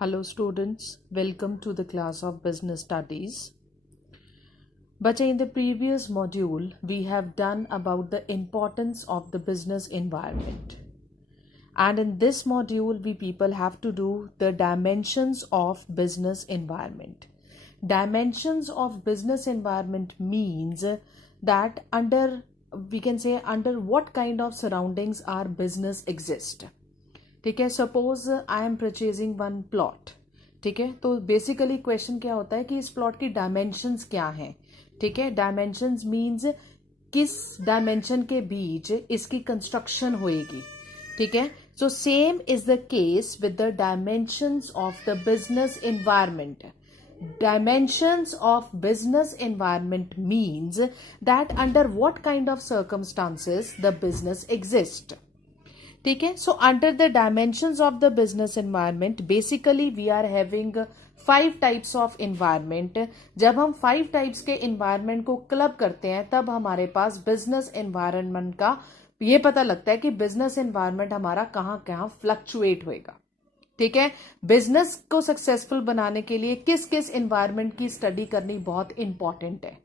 Hello students, welcome to the class of business studies. But in the previous module, we have done about the importance of the business environment. And in this module, we people have to do the dimensions of business environment. Dimensions of business environment means that under what kind of surroundings our business exist. ठीक है, suppose I am purchasing one plot. ठीक है, तो basically question क्या होता है कि इस प्लॉट की डायमेंशंस क्या हैं. ठीक है, डायमेंशंस मींस किस डायमेंशन के बीच इसकी कंस्ट्रक्शन होएगी. ठीक है, so same is the case with the dimensions of the business environment. Dimensions of business environment means that under what kind of circumstances the business exists. ठीक है, so under the dimensions of the business environment basically we are having 5 types of environment. जब हम 5 types के environment को club करते हैं तब हमारे पास बिजनेस एनवायरमेंट का ये पता लगता है कि बिजनेस एनवायरमेंट हमारा कहाँ कहाँ फ्लक्चुएट होएगा. ठीक है, बिजनेस को सक्सेसफुल बनाने के लिए किस किस एनवायरमेंट की स्टडी करनी बहुत इंपॉर्टेंट है.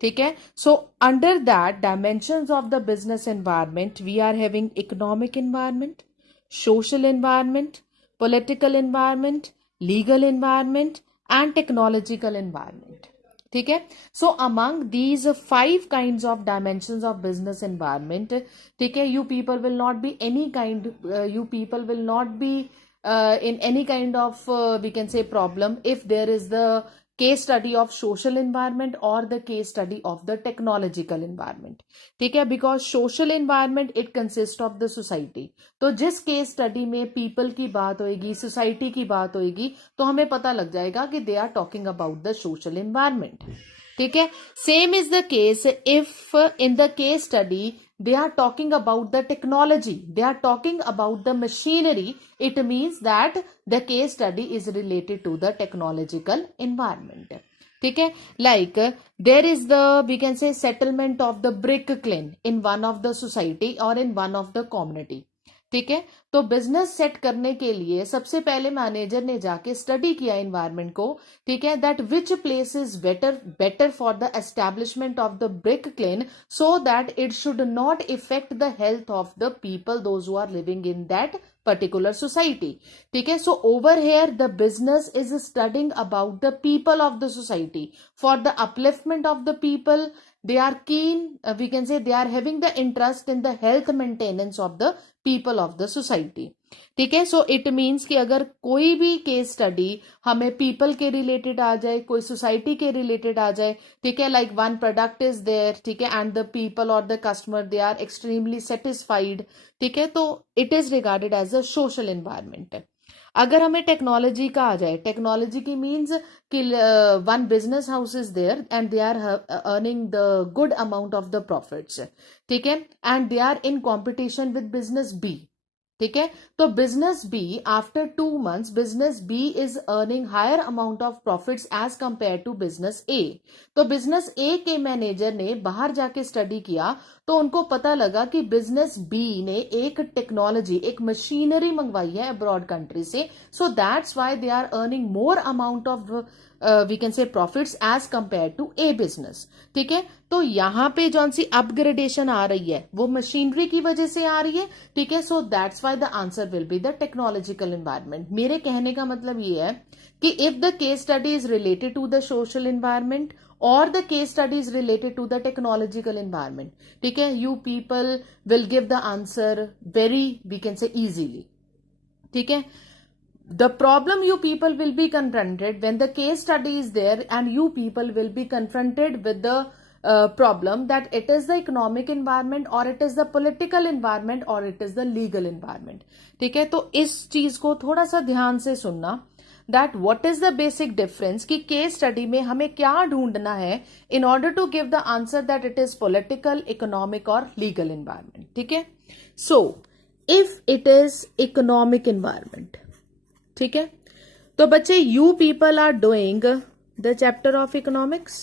ठीक है, so under that dimensions of the business environment we are having economic environment, social environment, political environment, legal environment and technological environment. ठीक है, so among these 5 kinds of dimensions of business environment, ठीक है, you people will not be any kind, you people will not be in any kind of we can say problem if there is the case study of social environment or the case study of the technological environment. ठीक है, because social environment it consists of the society. तो जिस case study में people की बात होएगी, society की बात होएगी, तो हमें पता लग जाएगा कि they are talking about the social environment. ठीक है, same is the case if in the case study they are talking about the technology, they are talking about the machinery, it means that the case study is related to the technological environment. ठीक है, like there is the we can say settlement of the brick kiln in one of the society or in one of the community. ठीक है, तो business set करने के लिए सबसे पहले मैनेजर ने जाके स्टडी किया एनवायरनमेंट को. ठीक है, that which place is better for the establishment of the brick kiln so that it should not affect the health of the people those who are living in that particular society. ठीक है, so over here the business is studying about the people of the society for the upliftment of the people. They are keen, we can say they are having the interest in the health maintenance of the people of the society. ठीक है, so it means कि अगर कोई भी case study हमें people के related आ जाए, कोई सोसाइटी के रिलेटेड आ जाए, ठीक है, like one product is there, ठीक है, एंड द पीपल और the customer they are extremely satisfied, ठीक है, तो it is regarded as a social environment. अगर हमें टेक्नोलॉजी का आ जाए, टेक्नोलॉजी की मीन्स कि one business house is there and they are earning the good amount of the profits. ठीक है, and they are in competition with business B. ठीक है, तो business B after 2 months business B is earning higher amount of profits as compare to business A. तो business ए के manager ने बाहर जाके स्टडी किया तो उनको पता लगा कि बिजनेस बी ने एक टेक्नोलॉजी, एक मशीनरी मंगवाई है अब्रॉड कंट्री से, so that's why they are earning more amount of we can say profits as compare to a business. ठीक है, तो यहां पे जौन सी अपग्रेडेशन आ रही है वो मशीनरी की वजह से आ रही है. ठीक है, so that's why the answer will be the technological environment. मेरे कहने का मतलब ये है कि if the case study is related to the social environment और the case study is related to the technological environment, ठीक है, you people will give the answer very we can say easily. ठीक है, the problem you people will be confronted when the case study is there and you people will be confronted with the problem that it is the economic environment or it is the political environment or it is the legal environment. ठीक है, तो इस चीज को थोड़ा सा ध्यान से सुनना that what is the basic difference कि case study में हमें क्या ढूंढना है in order to give the answer that it is political, economic or legal environment. ठीक है, so if it is economic environment, ठीक है, तो बच्चे you people are doing the chapter of economics.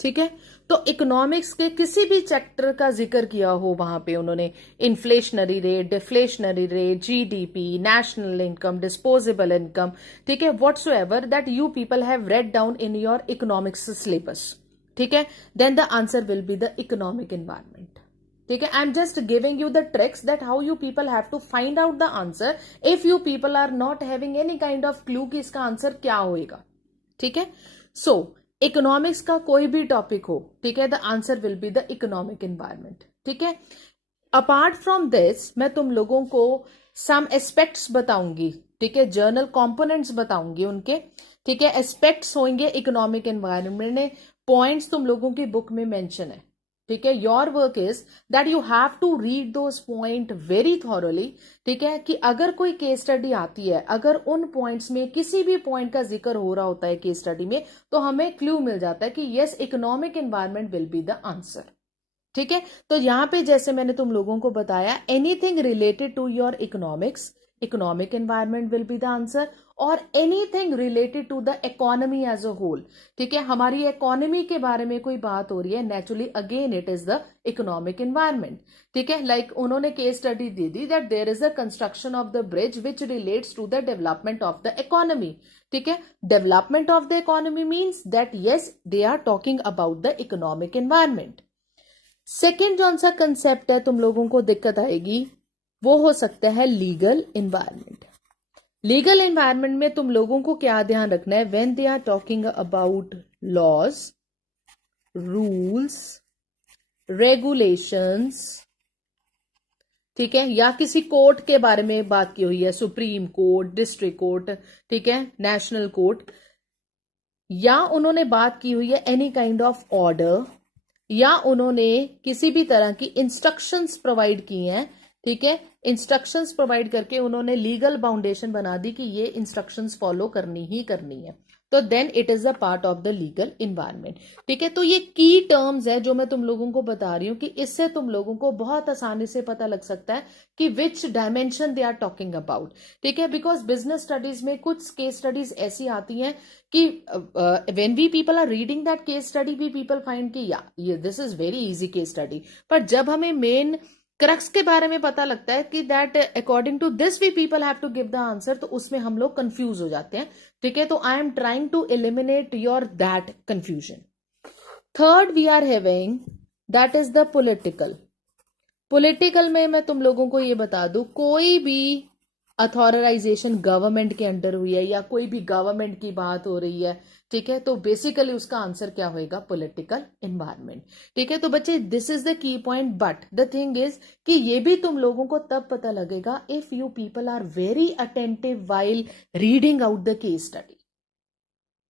ठीक है, तो इकोनॉमिक्स के किसी भी चैप्टर का जिक्र किया हो वहां पे उन्होंने inflationary rate, deflationary rate, GDP, national income, disposable income, ठीक है, whatsoever that you people have read down in your economics syllabus, ठीक है, then the answer will be the economic environment, ठीक है. I am just giving you the tricks that how you people have to find out the answer if you people are not having any kind of clue कि इसका answer क्या होएगा, ठीक है. सो economics का कोई भी टॉपिक हो, ठीक है, the answer will be the economic environment, ठीक है. अपार्ट फ्रॉम दिस मैं तुम लोगों को सम एस्पेक्ट्स बताऊंगी, ठीक है, जर्नल कंपोनेंट्स बताऊंगी उनके, ठीक है, एस्पेक्ट्स होंगे इकोनॉमिक एनवायरमेंट में, पॉइंट्स तुम लोगों की बुक में मेंशन है, ठीक है. Your work is that you have to read those point very thoroughly, ठीक है, कि अगर कोई केस स्टडी आती है, अगर उन पॉइंट्स में किसी भी पॉइंट का जिक्र हो रहा होता है केस स्टडी में, तो हमें क्लू मिल जाता है कि yes economic environment will be the answer, ठीक है. तो यहां पे जैसे मैंने तुम लोगों को बताया, anything related to your economics, economic environment will be the answer, और anything related to the economy as a whole, ठीक है, हमारी इकोनॉमी के बारे में कोई बात हो रही है, naturally again it is the economic environment, ठीक है. लाइक उन्होंने केस स्टडी दे दी that there is a construction of the bridge which relates to the development of the economy, ठीक है. Development of the economy means that yes they are talking about the economic environment. Second जौन सा concept है तुम लोगों को दिक्कत आएगी, वो हो सकता है लीगल एनवायरमेंट. लीगल एनवायरमेंट में तुम लोगों को क्या ध्यान रखना है, when they are talking about laws, rules, regulations, ठीक है, या किसी कोर्ट के बारे में बात की हुई है, सुप्रीम कोर्ट, डिस्ट्रिक्ट कोर्ट, ठीक है, नेशनल कोर्ट, या उन्होंने बात की हुई है एनी काइंड ऑफ ऑर्डर, या उन्होंने किसी भी तरह की इंस्ट्रक्शंस प्रोवाइड की हैं, ठीक है, इंस्ट्रक्शंस प्रोवाइड करके उन्होंने लीगल बाउंडेशन बना दी कि ये इंस्ट्रक्शंस फॉलो करनी ही करनी है, तो then it is a part of the legal environment, ठीक है. तो ये की टर्म्स है जो मैं तुम लोगों को बता रही हूं कि इससे तुम लोगों को बहुत आसानी से पता लग सकता है कि which dimension they are talking about, ठीक है. बिकॉज बिजनेस स्टडीज में कुछ केस स्टडीज ऐसी आती हैं कि when we people are reading that case study we people find कि या this is very easy case study, पर जब हमें मेन क्रक्स के बारे में पता लगता है कि that according to this we people have to give the answer, तो उसमें हम लोग कंफ्यूज हो जाते हैं, ठीक है. तो I am trying to eliminate your that confusion. Third we are having that is the political. Political में मैं तुम लोगों को ये बता दूं, कोई भी अथॉराइजेशन गवर्नमेंट के अंडर हुई है या कोई भी गवर्नमेंट की बात हो रही है, ठीक है, तो बेसिकली उसका आंसर क्या होएगा, पॉलिटिकल एनवायरनमेंट, ठीक है. तो बच्चे this is the key point, but the thing is कि ये भी तुम लोगों को तब पता लगेगा if you people are very attentive while reading out the case study,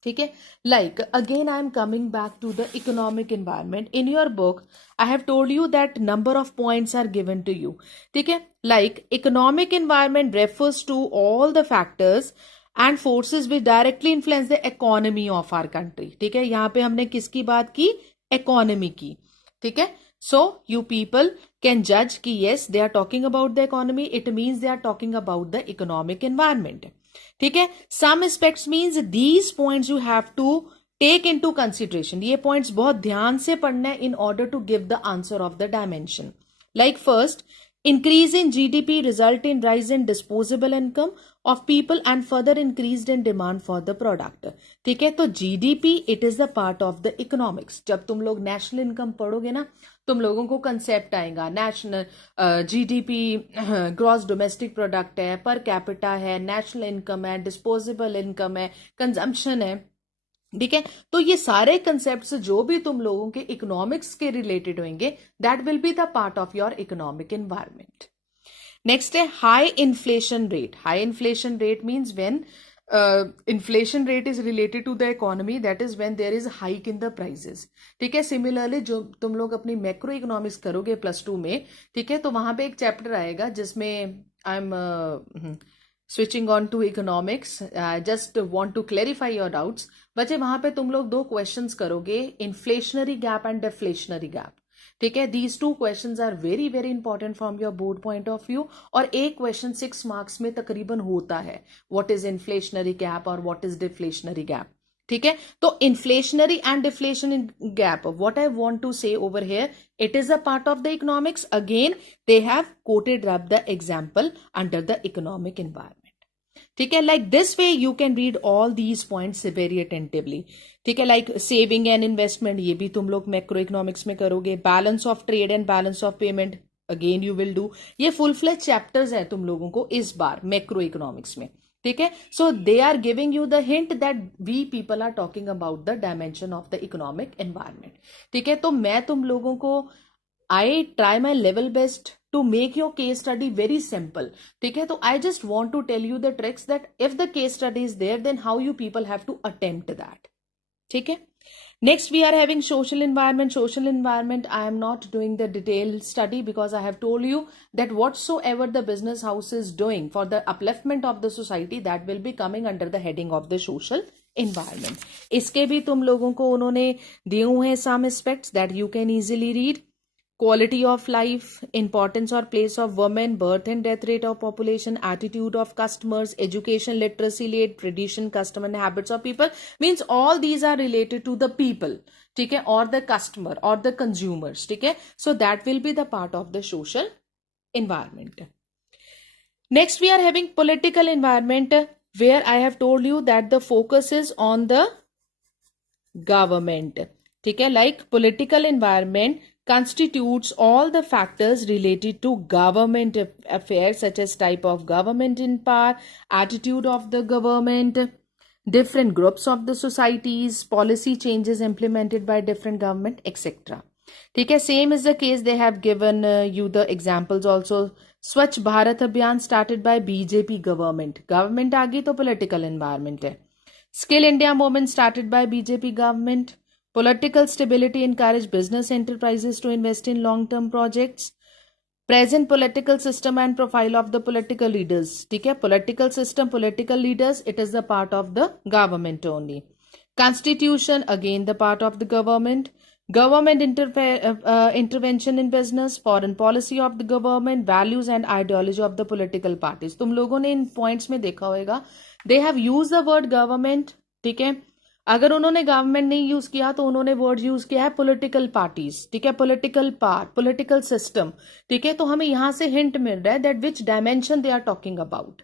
ठीक है. Like again I am coming back to the economic environment. In your book I have told you that number of points are given to you, ठीक है. Like economic environment refers to all the factors and forces which directly influence the economy of our country, ठीक है. यहां पे हमने किसकी बात की, इकोनॉमी की, ठीक है. सो यू पीपल कैन जज कि yes they are talking about the economy, it means they are talking about the economic environment, ठीक है. Some aspects means these points you have to take into consideration. ये points बहुत ध्यान से पढ़ना है in order to give the answer of the dimension. Like first, increase in GDP result in rise in disposable income of people and further increased in demand for the product, ठीक है. तो GDP it is the part of the economics. जब तुम लोग national income पढ़ोगे ना, तुम लोगों को कंसेप्ट आएगा, national GDP gross domestic product है, पर कैपिटा है, नेशनल इनकम है, डिस्पोजेबल इनकम है, कंजम्पशन है, ठीक है. तो ये सारे कंसेप्ट जो भी तुम लोगों के इकोनॉमिक्स के रिलेटेड होंगे, that will be the part of your economic environment. Next है high inflation rate. High inflation rate means when inflation rate is related to the economy, that is when there is hike in the prices, ठीक है. Similarly जो तुम लोग अपनी macro economics करोगे +2 में, ठीक है, तो वहां पे एक चैप्टर आएगा जिसमें I am switching on to economics, just want to clarify your doubts. बच्चे वहां पे तुम लोग 2 क्वेश्चंस करोगे, inflationary gap and deflationary gap, ठीक है. These 2 questions are very very important from your board point of view, और एक क्वेश्चन 6 मार्क्स में तकरीबन होता है, व्हाट इज इन्फ्लेशनरी गैप और व्हाट इज डिफ्लेशनरी गैप, ठीक है, तो inflationary and deflation gap, what I want to say over here, it is a part of the economics. Again they have quoted up the example under the economic environment. ठीक है, like this way you can read all these points very attentively. ठीक है, like saving and investment, ये भी तुम लोग macro economics में करोगे. Balance of trade and balance of payment, again you will do. ये फुल फ्लेज चैप्टर्स है तुम लोगों को इस बार मैक्रो इकोनॉमिक्स में. ठीक है, so they are giving you the hint that we people are talking about the dimension of the economic environment. ठीक है, तो मैं तुम लोगों को I try my level best to make your case study very simple. ठीक है, तो I just want to tell you the tricks that if the case study is there then how you people have to attempt that. ठीक है, next we are having social environment. Social environment, I am not doing the detailed study because I have told you that whatsoever the business house is doing for the upliftment of the society, that will be coming under the heading of the social environment. इसके भी तुम लोगों को उन्होंने दिए हुए हैं some aspects that you can easily read. Quality of life, importance or place of women, birth and death rate of population, attitude of customers, education, literacy rate, tradition, custom and habits of people, means all these are related to the people. ठीक है, or the customer or the consumers. ठीक है, so that will be the part of the social environment. Next we are having political environment, where I have told you that the focus is on the government. ठीक है, like political environment constitutes all the factors related to government affairs, such as type of government in power, attitude of the government, different groups of the societies, policy changes implemented by different government, etc. ठीक है, same is the case, they have given you the examples also. स्वच्छ भारत अभियान started by BJP government. Government आ गई तो political environment है. Skill India movement started by BJP government. Political stability encourage business enterprises to invest in long-term projects. Present political system and profile of the political leaders. ठीक है, political system, political leaders, it is the part of the government only. Constitution, again the part of the government. Government intervention in business, foreign policy of the government, values and ideology of the political parties. तुम लोगों ने इन points में देखा होगा, they have used the word government. ठीक है, अगर उन्होंने गवर्नमेंट नहीं यूज किया तो उन्होंने वर्ड यूज किया है पॉलिटिकल पार्टीज. ठीक है, पॉलिटिकल पार्ट, पॉलिटिकल सिस्टम. ठीक है, तो हमें यहां से हिंट मिल रहा है that which dimension they are talking about.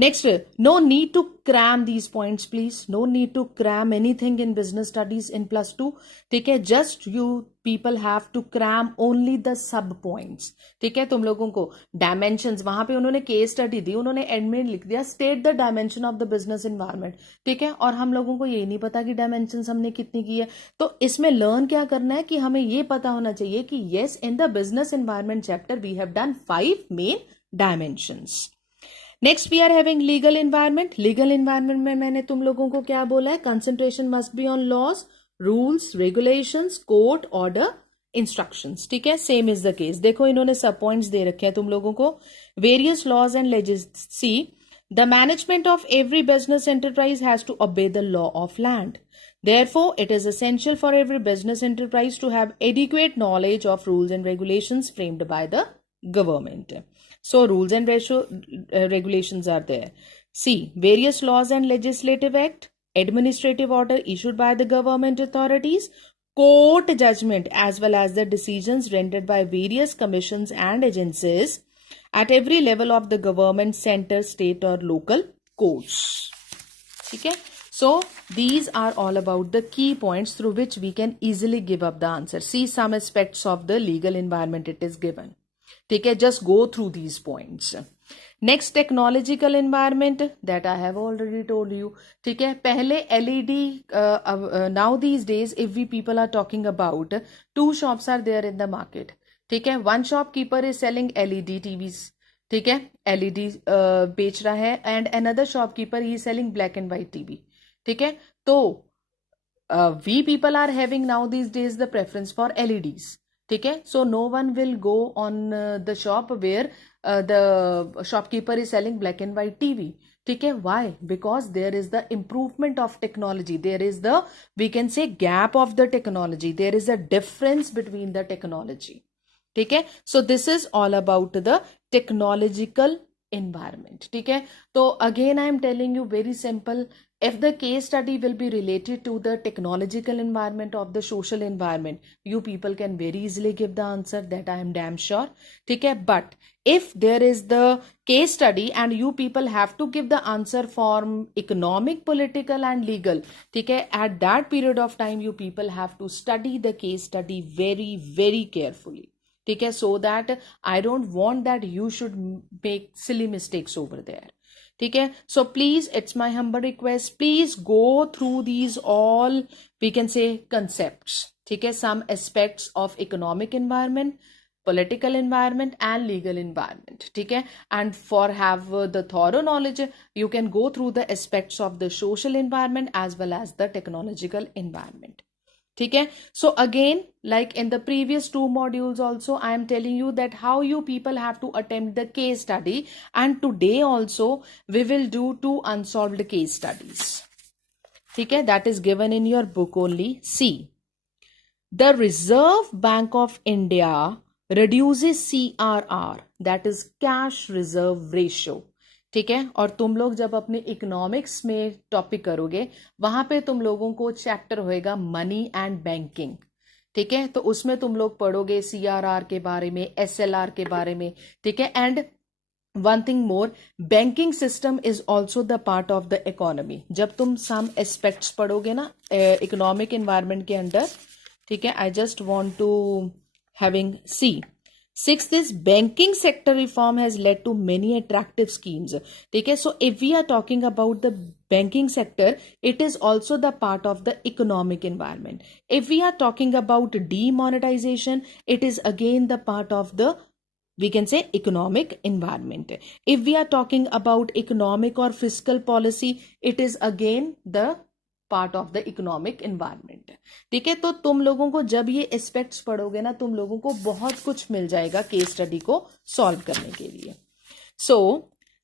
Next, no need to cram these points, please. No need to cram anything in business studies in +2. ठीक है, just you people have to cram only the sub points. ठीक है, तुम लोगों को dimensions, वहां पे उन्होंने केस स्टडी दी, उन्होंने एंड में लिख दिया state the dimension of the business environment. ठीक है, और हम लोगों को ये नहीं पता कि dimensions हमने कितनी की है. तो इसमें लर्न क्या करना है कि हमें ये पता होना चाहिए कि yes, in the business environment chapter we have done 5 main dimensions. Next we are having legal environment. Legal environment में मैंने तुम लोगों को क्या बोला है, concentration must be on laws, rules, regulations, court order, instructions. ठीक है, सेम इज द केस. देखो इन्होंने सब पॉइंट्स दे रखे हैं तुम लोगों को. Various laws and legislation, the management of every business enterprise has to obey the law of land. Therefore, it is essential for every business enterprise to have adequate knowledge of rules and regulations framed by the government. So rules and regulations are there. C. Various laws and legislative act, administrative order issued by the government authorities, court judgment, as well as the decisions rendered by various commissions and agencies at every level of the government, center, state or local courts. ठीक है, so these are all about the key points through which we can easily give up the answer. See some aspects of the legal environment it is given. ठीक है, just go through these points. Next, technological environment, that I have already told you. ठीक है, पहले LED, now these days if we people are talking about, 2 shops are there in the market. ठीक है, one shopkeeper is selling LED TVs. ठीक है, LED बेच रहा है, and another shopkeeper he is selling black and white TV. ठीक है, तो we people are having now these days the preference for LEDs. ठीक है, so no one will go on the shop where the shopkeeper is selling black and white TV. ठीक है, why? Because there is the improvement of technology, there is the, we can say, gap of the technology, there is a difference between the technology. ठीक है, so this is all about the technological environment. ठीक है, तो again I am telling you very simple, if the case study will be related to the technological environment of the social environment, you people can very easily give the answer, that I am damn sure. ठीक है, but if there is the case study and you people have to give the answer from economic, political and legal, ठीक है, at that period of time you people have to study the case study very very carefully. ठीक है, so that I don't want that you should make silly mistakes over there. ठीक है, so please, it's my humble request, please go through these all, we can say, concepts. ठीक है, some aspects of economic environment, political environment and legal environment. ठीक है, and for have the thorough knowledge, you can go through the aspects of the social environment as well as the technological environment. ठीक है, so again, like in the previous 2 modules also, I am telling you that how you people have to attempt the case study, and today also we will do 2 unsolved case studies. ठीक है, that is given in your book only. See, the Reserve Bank of India reduces CRR, that is cash reserve ratio. ठीक है, और तुम लोग जब अपने economics में टॉपिक करोगे, वहां पे तुम लोगों को चैप्टर होएगा मनी एंड बैंकिंग. ठीक है, तो उसमें तुम लोग पढ़ोगे CRR के बारे में, SLR के बारे में. ठीक है, and one thing more, banking system is also the part of the economy. जब तुम सम एस्पेक्ट्स पढ़ोगे ना इकोनॉमिक एनवायरमेंट के अंडर, ठीक है, I just want to having see. Sixth is banking sector reform has led to many attractive schemes. ठीक है, so if we are talking about the banking sector, it is also the part of the economic environment. If we are talking about demonetization, it is again the part of the, we can say, economic environment. If we are talking about economic or fiscal policy, it is again the part of the economic environment. ठीक है, तो तुम लोगों को जब ये aspects पढ़ोगे ना, तुम लोगों को बहुत कुछ मिल जाएगा केस स्टडी को सॉल्व करने के लिए. So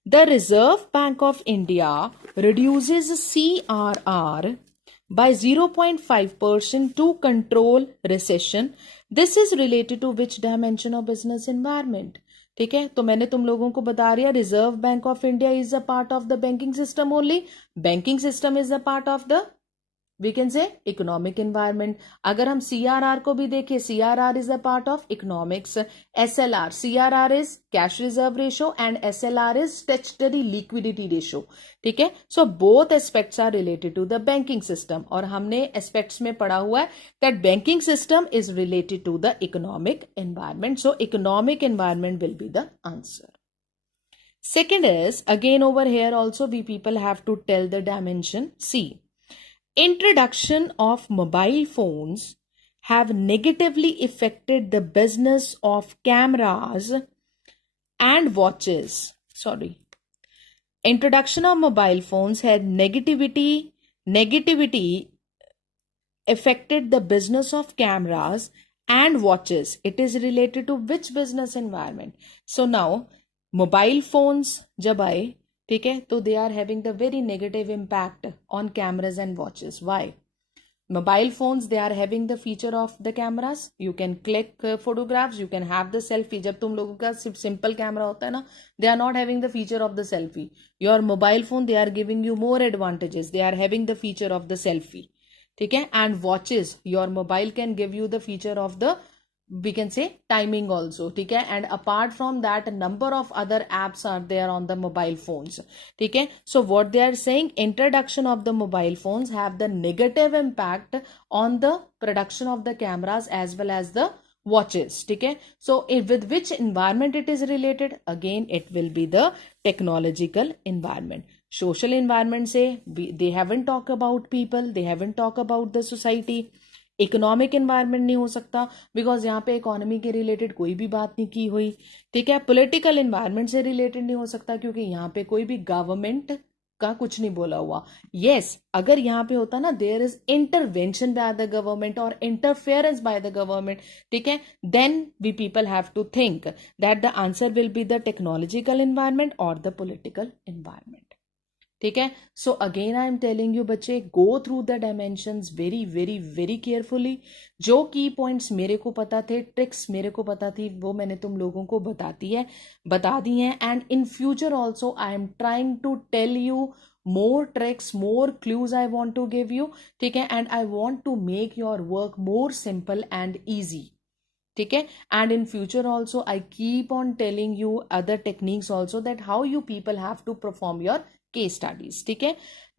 the reserve bank of India reduces CRR by 0.5% to control recession. This is related to which dimension of business environment? ठीक है, तो मैंने तुम लोगों को बता दिया, reserve bank of India is a part of the banking system only. Banking system is a part of the, we can say, economic environment. अगर हम CRR को भी देखें, CRR is a part of economics. SLR, CRR is cash reserve ratio and SLR is statutory liquidity ratio. ठीक है, so both aspects are related to the banking system. और हमने aspects में पढ़ा हुआ है that banking system is related to the economic environment. So economic environment will be the answer. Second is, again over here also we people have to tell the dimension. See, introduction of mobile phones have negatively affected the business of cameras and watches. Introduction of mobile phones had negativity affected the business of cameras and watches. It is related to which business environment? So now mobile phones जब आए, ठीक है, तो they are having the very negative impact on cameras and watches. Why? Mobile phones, they are having the feature of the cameras, you can click photographs, you can have the selfie. जब तुम लोगों का सिर्फ simple camera होता है ना, they are not having the feature of the selfie. Your mobile phone, they are giving you more advantages, they are having the feature of the selfie. ठीक है, and watches, your mobile can give you the feature of the, we can say, timing also. ठीक है, and apart from that number of other apps are there on the mobile phones. ठीक है, so what they are saying, introduction of the mobile phones have the negative impact on the production of the cameras as well as the watches. ठीक है, so with which environment it is related? Again it will be the technological environment. Social environment say they haven't talked about people, they haven't talked about the society. Economic environment नहीं हो सकता because यहाँ पे economy के related कोई भी बात नहीं की हुई. ठीक है, पॉलिटिकल एनवायरनमेंट से रिलेटेड नहीं हो सकता क्योंकि यहाँ पे कोई भी गवर्नमेंट का कुछ नहीं बोला हुआ. यस, अगर यहाँ पे होता ना, there is intervention by the government और इंटरफेरेंस बाय द गवर्नमेंट, ठीक है, then we people have to think that the answer will be the technological environment और द पॉलिटिकल एनवायरनमेंट. ठीक है. So again I am telling you बच्चे, go through the dimensions very very very carefully. जो की points मेरे को पता थे, ट्रिक्स मेरे को पता थी, वो मैंने तुम लोगों को बता दी हैं. And in future also I am trying to tell you more tricks, more clues I want to give you. ठीक है. and I want to make your work more simple and easy. ठीक है. and in future also I keep on telling you other techniques also, that how you people have to perform your case studies. ठीक है.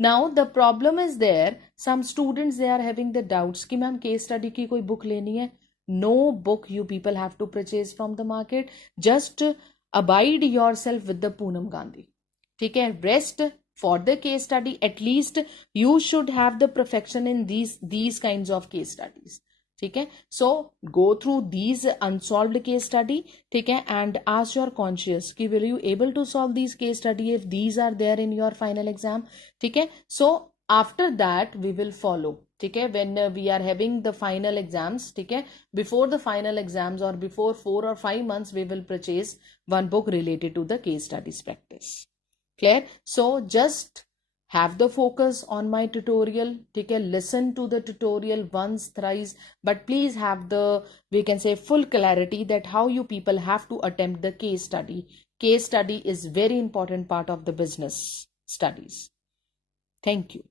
now the problem is there, some students they are having the doubts कि ma'am case study की कोई book लेनी है. no book you people have to purchase from the market. just abide yourself with the Poonam Gandhi. ठीक है. rest for the case study, at least you should have the perfection in these kinds of case studies. ठीक है. so go through these unsolved case study. ठीक है. and ask your conscious कि will you able to solve these case study if these are there in your final exam. ठीक है. so after that we will follow. ठीक है. when we are having the final exams, ठीक है, before the final exams or before 4 or 5 months we will purchase one book related to the case studies practice. Clear? so just have the focus on my tutorial. ठीक है. listen to the tutorial once thrice, but please have the, we can say, full clarity that how you people have to attempt the case study. Case study is very important part of the business studies. Thank you.